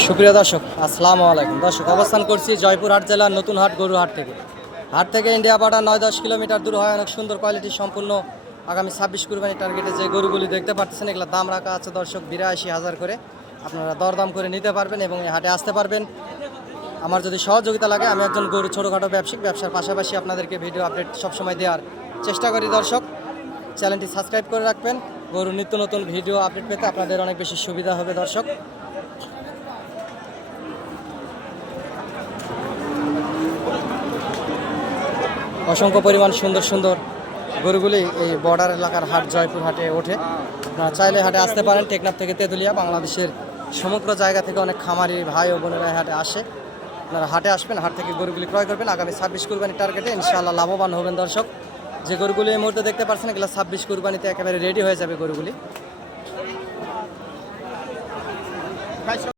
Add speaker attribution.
Speaker 1: সুপ্রিয় দর্শক, আসসালামু আলাইকুম। দর্শক, অবস্থান করছি জয়পুরহাট জেলার নতুন হাট গরু হাট থেকে। হাট থেকে ইন্ডিয়া পাড়া নয় দশ কিলোমিটার দূর হয়, অনেক সুন্দর কোয়ালিটি সম্পূর্ণ আগামী ছাব্বিশ কুরবানি টার্গেটে যে গরুগুলি দেখতে পাচ্ছেন, এগুলো দাম রাখা আছে দর্শক বিরাশি হাজার করে। আপনারা দরদাম করে নিতে পারবেন এবং এই হাটে আসতে পারবেন। আমার যদি সহযোগিতা লাগে, আমি একজন গরু ছোটোখাটো ব্যবসায়িক ব্যবসার পাশাপাশি আপনাদেরকে ভিডিও আপডেট সবসময় দেওয়ার চেষ্টা করি দর্শক। চ্যানেলটি সাবস্ক্রাইব করে রাখবেন। গরুর নিত্য নতুন ভিডিও আপডেট পেতে আপনাদের অনেক বেশি সুবিধা হবে দর্শক। অসংখ্য পরিমাণ সুন্দর সুন্দর গরুগুলি এই বর্ডার এলাকার হাট, জয়পুর হাটে ওঠে। আপনারা চাইলে হাটে আসতে পারেন, টেকনাফ থেকে তেঁতুলিয়া, বাংলাদেশের সমগ্র জায়গা থেকে অনেক খামারি ভাই ও বোনেরা হাটে আসে। আপনারা হাটে আসবেন, হাট থেকে গরুগুলি ক্রয় করবেন। আগামী ছাব্বিশ কুরবানি টার্গেটে ইনশাআল্লাহ লাভবান হবেন দর্শক। যে গরুগুলি এই মুহূর্তে দেখতে পাচ্ছেন, এগুলো ছাব্বিশ কুরবানিতে একেবারে রেডি হয়ে যাবে গরুগুলি।